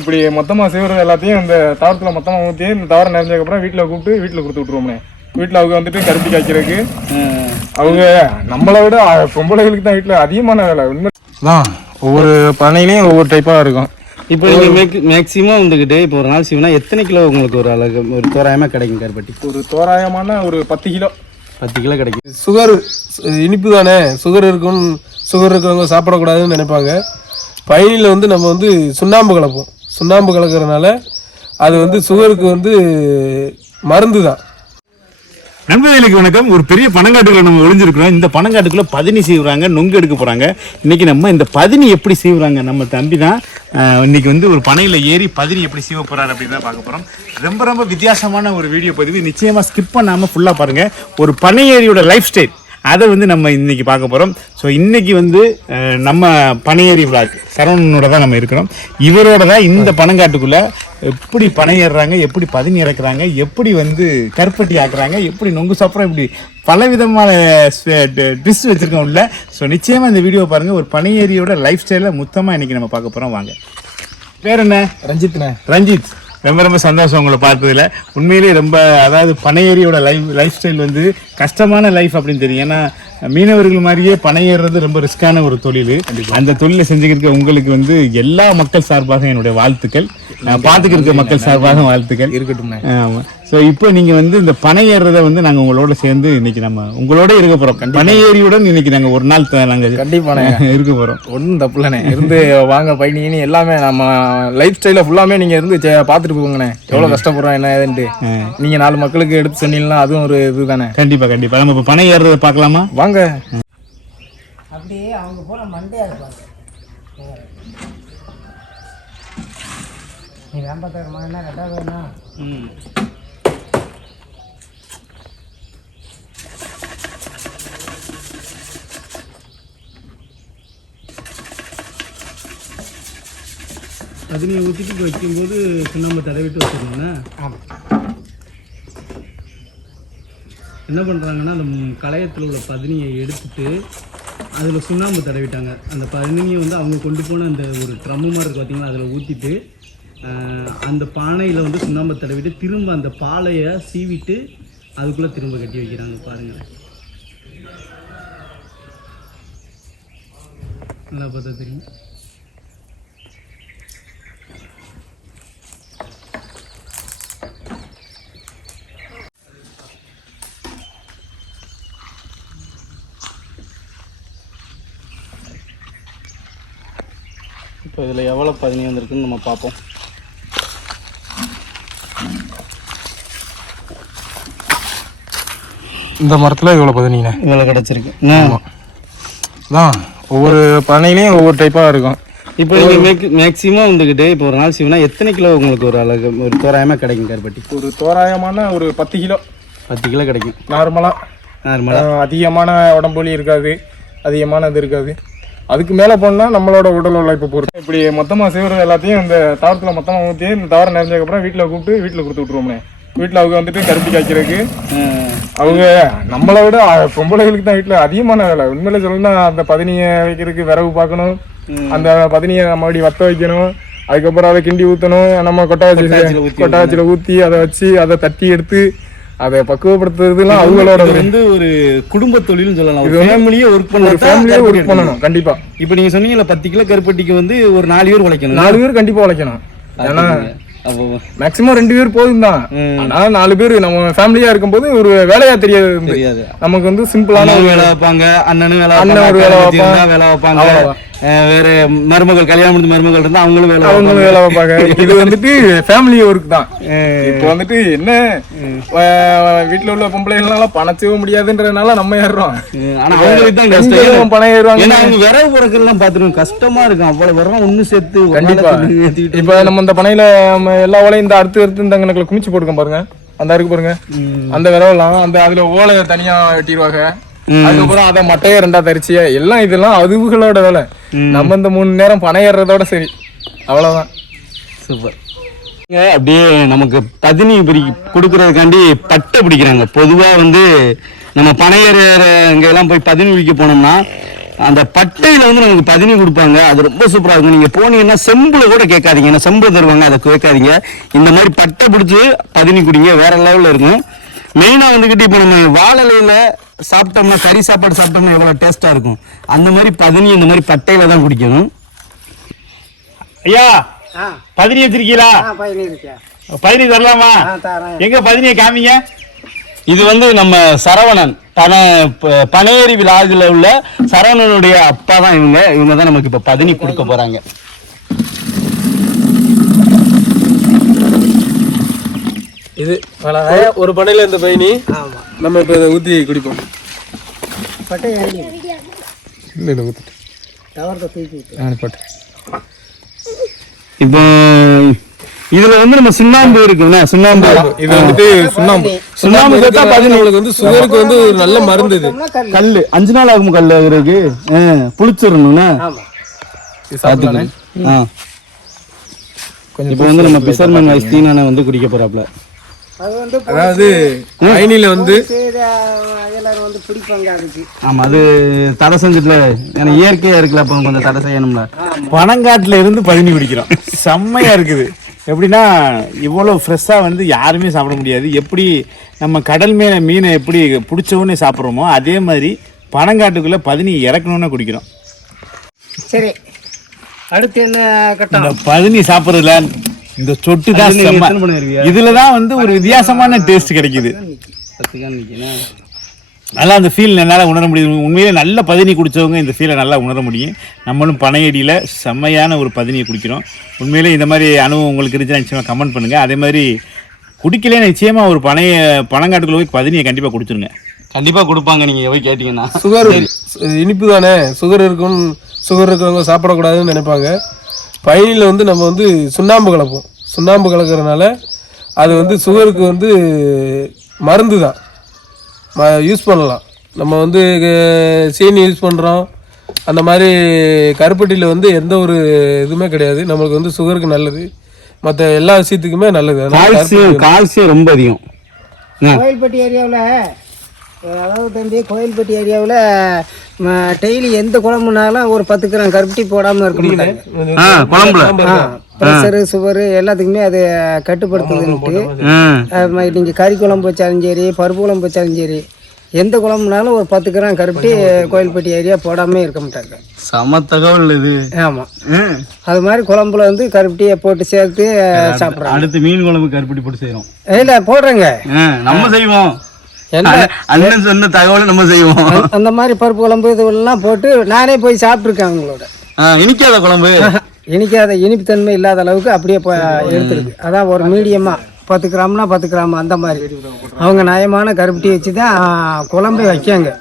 இப்படி மொத்தமா செய்வது எல்லாத்தையும் இந்த தாவரத்துல மொத்தமா ஊற்றி இந்த தாவரம் நிறைஞ்சதுக்கு அப்புறம் வீட்டுல கூப்பிட்டு வீட்டுல கொடுத்து விட்டுருவோம்னே. வீட்டுல அவங்க வந்துட்டு கருப்பி காய்க்கிறதுக்கு. அவங்க நம்மளை விட பொம்பளைகளுக்கு தான் வீட்டுல அதிகமான வேலை. உண்மை தான் ஒவ்வொரு பண்ணையிலையும் ஒவ்வொரு டைப்பா இருக்கும். இப்போ நீங்கள் மேக்ஸிமம் வந்துக்கிட்டு இப்போ ஒரு நாள் சீவனா எத்தனை கிலோ உங்களுக்கு ஒரு அழகு ஒரு தோராயமாக கிடைக்கும் கருப்பட்டி? ஒரு தோராயமான ஒரு பத்து கிலோ. பத்து கிலோ கிடைக்கும். சுகர் இனிப்பு தானே. சுகர் இருக்கும் சுகர் இருக்கிறவங்க சாப்பிடக்கூடாதுன்னு நினைப்பாங்க. பயனியில் வந்து நம்ம வந்து சுண்ணாம்பு கலப்போம். சுண்ணாம்பு கலக்கிறதுனால அது வந்து சுகருக்கு வந்து மருந்து தான் நண்பர்களுக்கு வணக்கம். ஒரு பெரிய பனங்காட்டுக்குள்ள நம்ம ஒளிஞ்சிருக்கிறோம். இந்த பனங்காட்டுக்குள்ள பதினி செய்வாங்க நொங்கு எடுக்க போறாங்க. இன்னைக்கு நம்ம இந்த பதினி எப்படி செய்வாங்க நம்ம தம்பி தான் இன்னைக்கு வந்து ஒரு பனையில ஏறி பதினி எப்படி செய்வ போறாரு அப்படின்னு தான் பார்க்க போறோம். ரொம்ப ரொம்ப வித்தியாசமான ஒரு வீடியோ பதிவு. நிச்சயமா ஸ்கிப் பண்ணாம ஃபுல்லா பாருங்க. ஒரு பனை ஏரியோட லைஃப் ஸ்டைல் அதை வந்து நம்ம இன்னைக்கு பார்க்க போகிறோம் ஸோ இன்னைக்கு வந்து நம்ம பனையேறி விளாக் சரவணனோட தான் நம்ம இருக்கிறோம். இவரோட தான் இந்த பனங்காட்டுக்குள்ள எப்படி பனை ஏறுறாங்க எப்படி பதினி இறக்குறாங்க எப்படி வந்து கருப்பட்டி ஆக்குறாங்க எப்படி நொங்கு சாப்பிட்றோம் இப்படி பலவிதமான டிஷ் வச்சுருக்கோம் உள்ள ஸோ நிச்சயமாக இந்த வீடியோ பாருங்கள் ஒரு பனையேரியோட லைஃப் ஸ்டைலை மொத்தமாக இன்னைக்கு நம்ம பார்க்க போகிறோம் வாங்க. பேர் என்ன? ரஞ்சித்ண்ணே. ரஞ்சித். ரொம்ப ரொம்ப சந்தோஷம் உங்களை பார்த்ததுல. உண்மையிலேயே ரொம்ப அதாவது பனையேரியோட லைஃப் லைஃப் ஸ்டைல் வந்து கஷ்டமான லைஃப் அப்படின்னு தெரியும். ஏன்னா மீனவர்கள் மாதிரியே பனையேறது ரொம்ப ரிஸ்கான ஒரு தொழில். அந்த தொழிலை செஞ்சுக்கிட்டு உங்களுக்கு வந்து எல்லா மக்கள் சார்பாக என்னுடைய வாழ்த்துக்கள். நான் பார்த்துக்கிட்டு இருக்க மக்கள் சார்பாக வாழ்த்துக்கள். இருக்கட்டும்ண்ணே ஆமா. ஸோ இப்போ நீங்க வந்து இந்த பனை ஏறுறத வந்து நாங்க உங்களோட சேர்ந்து இன்னைக்கு நம்ம உங்களோட இருக்க போறோம். பனை ஏரியுடன் இன்னைக்கு நாங்க ஒரு நாள் த- நாங்க கண்டிப்பாண்ணே இருக்க போறோம். ஒன்றும் தப்பு இல்லைண்ணே இருந்து வாங்க பயணின்னு எல்லாமே நம்ம லைஃப் ஸ்டைல ஃபுல்லாமே நீங்க இருந்து செ- பார்த்துட்டு போங்கண்ணே. எவ்வளவு கஷ்டப்படுறோம் என்ன ஏதுன்ட்டு. நீங்க நாலு மக்களுக்கு எடுத்து சொன்னீங்கன்னா அதுவும் ஒரு இதுதானே. கண்டிப்பா கண்டிப்பா. நம்ம இப்போ பனை ஏறுறத பார்க்கலாமா? வாங்க. அப்படியே அவங்க போன மண்டையாக இருப்பாங்க நீ வேம்பத்தாறு மகனா ரெண்டாவது வேணா. பதினியை ஊற்றிட்டு வைக்கும்போது சுண்ணாம்பு தடவிட்டு வச்சுருந்தோண்ணே ஆமாம் என்ன பண்ணுறாங்கன்னா அந்த களையத்தில் உள்ள பதினியை எடுத்துட்டு அதில் சுண்ணாம்பு தடவிட்டாங்க. அந்த பதினியை வந்து அவங்க கொண்டு போன அந்த ஒரு ட்ரம்மு மாதிரி இருக்கு பார்த்தீங்களா அதில் ஊற்றிட்டு அந்த பானையில் வந்து சுண்ணாம்பு தடவிட்டு திரும்ப அந்த பாலையை சீவிட்டு அதுக்குள்ளே திரும்ப கட்டி வைக்கிறாங்க பாருங்களேன். நல்லா பார்த்தா தெரியும். இப்போ இதில் எவ்வளோ பதினி வந்திருக்குன்னு நம்ம பார்ப்போம். இந்த மரத்துல இவ்வளவு பதினீங்கண்ணே இவ்வளோ கிடச்சிருக்கு. தான் ஒவ்வொரு பண்ணையிலையும் ஒவ்வொரு டைப்பா இருக்கும். இப்போ நீங்கள் மேக் மேக்ஸிமம் வந்துக்கிட்டு இப்போ ஒரு நாள் சீவனா எத்தனை கிலோ உங்களுக்கு ஒரு அழகு ஒரு தோராயமாக கிடைக்கும் கருப்பட்டி? ஒரு தோராயமான ஒரு பத்து கிலோ. பத்து கிலோ கிடைக்கும். நார்மலா நார்மலாக அஹ், அதிகமான உடம்புலி இருக்காது அதிகமான இது இருக்காது. அதுக்கு மேல போனா நம்மளோட உடல் உழைப்பு பொறுத்து. இப்படி மொத்தமா செய்வது எல்லாத்தையும் இந்த தாவரத்துல மொத்தமா ஊற்றி இந்த தாவரம் நிறைஞ்சதுக்கு அப்புறம் வீட்டுல கூப்பிட்டு வீட்டுல கொடுத்து விட்டுருவோம்ண்ணே வீட்டுல அவங்க வந்துட்டு கருப்பி காய்க்கிறதுக்கு. அவங்க நம்மளை விட பொம்பளைகளுக்கு தான் வீட்டுல அதிகமான வேலை. உண்மையில சொல்லணும்னா அந்த பதினியை வைக்கிறதுக்கு விறகு பார்க்கணும். அந்த பதினியை நம்ம அப்படி வத்த வைக்கணும். அதுக்கப்புறம் அதை கிண்டி ஊற்றணும் நம்ம கொட்டாச்சி கொட்டாச்சியில் ஊற்றி அதை வச்சு அதை தட்டி எடுத்து அதை பக்குவப்படுத்துறதுலாம் அவங்களோட வந்து ஒரு குடும்ப தொழில்னு சொல்லலாம். இது ஒரு ஃபேமிலியே ஒர்க் ஒரு ஃபேமிலியே ஒர்க் பண்ணணும் கண்டிப்பா. இப்போ நீங்கள் சொன்னீங்கல்ல பத்து கிலோ கருப்பட்டிக்கு வந்து ஒரு நாலு பேர் உழைக்கணும். நாலு பேர் கண்டிப்பா உழைக்கணும். ஏன்னா அப்போ மேக்சிமம் ரெண்டு பேர் போதும் தான் ஆனா நாலு பேர் நம்ம ஃபேமிலியா இருக்கும்போது ஒரு வேலையா தெரியாது நமக்கு வந்து சிம்பிளான அண்ணனும் வேலை வைப்பாங்க அண்ணனும் வேலை அண்ணன் வைப்பாங்க ஒரு வேலை. இருந்தா வேலை வைப்பாங்க. வேற மருமகள் கல்யாணம் முடிஞ்ச மருமகள் இருந்தா அவங்களும் வேலை அவங்க வைப்பாங்க வேலை வைப்பாங்க இது வந்துட்டு ஃபேமிலி ஒர்க் தான். இப்போ வந்துட்டு என்ன? வீட்டுல உள்ள பொம்பளைகளால பணம் செய்ய முடியாதுன்றதுனால நம்ம ஏறுறோம். ஆனா அவங்களுக்கு தான் கஷ்டம். பணம் ஏறுவாங்க? ஏன்னா அவங்க விறகு பொருட்கள்லாம் பார்த்துருக்கோம் கஷ்டமா இருக்கும். அவ்வளவு விறகு ஒண்ணு சேர்த்து கண்டிப்பா. இப்ப நம்ம இந்த பனையில நம்ம எல்லா ஓலையும் இந்த அடுத்து அடுத்து இந்த கணக்குல குமிச்சு போட்டுக்கோம் பாருங்க. அந்த இருக்கு பாருங்க. அந்த விரவெல்லாம் அந்த அதுல ஓலை தனியா வெட்டிடுவாங்க. அதுக்கப்புறம் அதை மட்டையை ரெண்டா தரிச்சு எல்லாம் இதெல்லாம் அதுகளோட வேலை. நம்ம இந்த மூணு நேரம் பனை ஏறுறதோட சரி. அவ்வளவுதான். சூப்பர். அப்படியே நமக்கு பதினி பிடி கொடுக்கறதுக்காண்டி பட்டை பிடிக்கிறாங்க. பொதுவா வந்து நம்ம பனையர் இங்க எல்லாம் போய் பதினி பிடிக்க போனோம்னா அந்த பட்டையில வந்து நமக்கு பதினி கொடுப்பாங்க. அது ரொம்ப சூப்பரா இருக்கும். நீங்க போனீங்கன்னா செம்புல கூட கேட்காதீங்க. ஏன்னா செம்புல தருவாங்க அதை கேட்காதீங்க. இந்த மாதிரி பட்டை பிடிச்சி பதினி குடிங்க. வேற லெவல்ல இருக்கும். மெயினா வந்துகிட்டு இப்போ நம்ம வாழலையில சாப்பிட்டோம்னா கறி சாப்பாடு சாப்பிட்டோம்னா எவ்வளவு டேஸ்டா இருக்கும்? அந்த மாதிரி பதினி இந்த மாதிரி பட்டையில தான் குடிக்கணும். ஐயா பதினி வச்சிருக்கீங்களா? பதினி தரலாமா? எங்க பதினியை காமிங்க? இது வந்து நம்ம சரவணன். பன பனையேறி விழாவில் உள்ள சரவணனுடைய அப்பா தான் இவங்க. இவங்க தான் நமக்கு இப்ப பதினி கொடுக்க போறாங்க. இது ஒரு பனையில இந்த பயணி நம்ம இப்போ இதை ஊற்றி குடிப்போம். இல்லை இல்லை ஊற்றிட்டு இப்போ இதுல வந்து நம்ம சுண்ணாம்பு இருக்குல்ல சுண்ணாம்பு. இது வந்துட்டு சுண்ணாம்பு. சுண்ணாம்பு. சேர்த்தா பார்த்தீங்கன்னா உங்களுக்கு வந்து சுகருக்கு வந்து ஒரு நல்ல மருந்து இது. கல். கல்லு. அஞ்சு நாள் ஆகும் கல் ஆகுறதுக்கு? ஆ, புளிச்சிடணும்னா. இப்போ வந்து நம்ம பிசர்மன் வயசு தீனான வந்து குடிக்க போறாப்ல அதாவது பயணியில வந்து எல்லாரும் வந்து பிடிப்பாங்க அதுக்கு. ஆமா அது தடை செஞ்சுட்டுல ஏன்னா இயற்கையா இருக்குல்ல அப்போ கொஞ்சம் தடை செய்யணும்ல. பனங்காட்டுல இருந்து பதினி குடிக்கிறோம் செம்மையா இருக்குது. எப்படின்னா இவ்வளோ ஃப்ரெஷ்ஷாக வந்து யாருமே சாப்பிட முடியாது. எப்படி நம்ம கடல் மேல மீனை எப்படி பிடிச்சவொன்னே சாப்பிட்றோமோ அதே மாதிரி பனங்காட்டுக்குள்ள பதினி இறக்கணும்னு குடிக்கிறோம். சரி. அடுத்து என்ன கட்டம்? பதினி சாப்பிட்றதுல இந்த சொட்டு தான்? இதுல தான் வந்து ஒரு வித்தியாசமான டேஸ்ட் கிடைக்குது. நல்லா அந்த ஃபீல் என்னால் உணர முடியும் உண்மையிலே நல்ல பதினி குடிச்சவங்க இந்த ஃபீலை நல்லா உணர முடியும். நம்மளும் பனையடியில் செம்மையான ஒரு பதினியை குடிக்கிறோம். உண்மையிலே இந்த மாதிரி அனுபவம் உங்களுக்கு இருந்துச்சுன்னா நிச்சயமாக கமெண்ட் பண்ணுங்கள் அதே மாதிரி குடிக்கலே நிச்சயமாக ஒரு பனைய பனங்காட்டுக்குள்ள போய் பதினியை கண்டிப்பாக குடிச்சிருங்க. கண்டிப்பா கொடுப்பாங்க நீங்க போய் கேட்டீங்கன்னா. சுகர் இனிப்பு தானே. சுகர் இருக்கும் சுகர் இருக்கிறவங்க சாப்பிடக்கூடாதுன்னு நினைப்பாங்க. பயணியில் வந்து நம்ம வந்து சுண்ணாம்பு கலப்போம். சுண்ணாம்பு கலக்கிறதுனால அது வந்து சுகருக்கு வந்து மருந்து தான். யூஸ் பண்ணலாம். நம்ம வந்து சீனி யூஸ் பண்ணுறோம் அந்த மாதிரி கருப்பட்டியில் வந்து எந்த ஒரு இதுவுமே கிடையாது. நம்மளுக்கு வந்து சுகருக்கு நல்லது. மற்ற எல்லா விஷயத்துக்குமே நல்லது. கால்சியம் கால்சியம் ரொம்ப அதிகம்? கோயில்பட்டி ஏரியாவில் அதாவது தம்பி கோயில்பட்டி ஏரியாவில் டெய்லி எந்த குழம்புனாலும் ஒரு பத்து கிராம் கருப்பட்டி போடாமல் இருக்க மாட்டாங்க. குழம்புல. ப்ரெஷரு சுகரு எல்லாத்துக்குமே அது கட்டுப்படுத்துதுன்ட்டு. நீங்கள் கறி குழம்பு வச்சாலும் சரி பருப்பு குழம்பு வச்சாலும் சரி எந்த குழம்புனாலும் ஒரு பத்து கிராம் கருப்பட்டி கோயில்பட்டி ஏரியா போடாமல் இருக்க மாட்டாங்க. சம தகவல் இது. ஆமாம் அது மாதிரி குழம்புல வந்து கருப்பட்டியை போட்டு சேர்த்து சாப்பிட்றாங்க. அடுத்து மீன் குழம்பு கருப்பட்டி போட்டு செய்யறோம் இல்லை போடுறேங்க. நம்ம செய்வோம். அண்ணன் சொன்ன தகவலை நம்ம செய்வோம். அந்த- மாதிரி பருப்பு குழம்பு இதுவெல்லாம் போட்டு நானே போய் சாப்பிட்ருக்கேன் அவங்களோட. இனிக்காத குழம்பு. இனிக்காத இனிப்புத்தன்மை இல்லாத அளவுக்கு அப்படியே எடுத்துருக்கு. அதான் ஒரு மீடியமாக பத்து கிராம்னா பத்து கிராம் அந்த மாதிரி. அவங்க நயமான கருப்பட்டி வச்சு தான் குழம்பே வைக்காங்க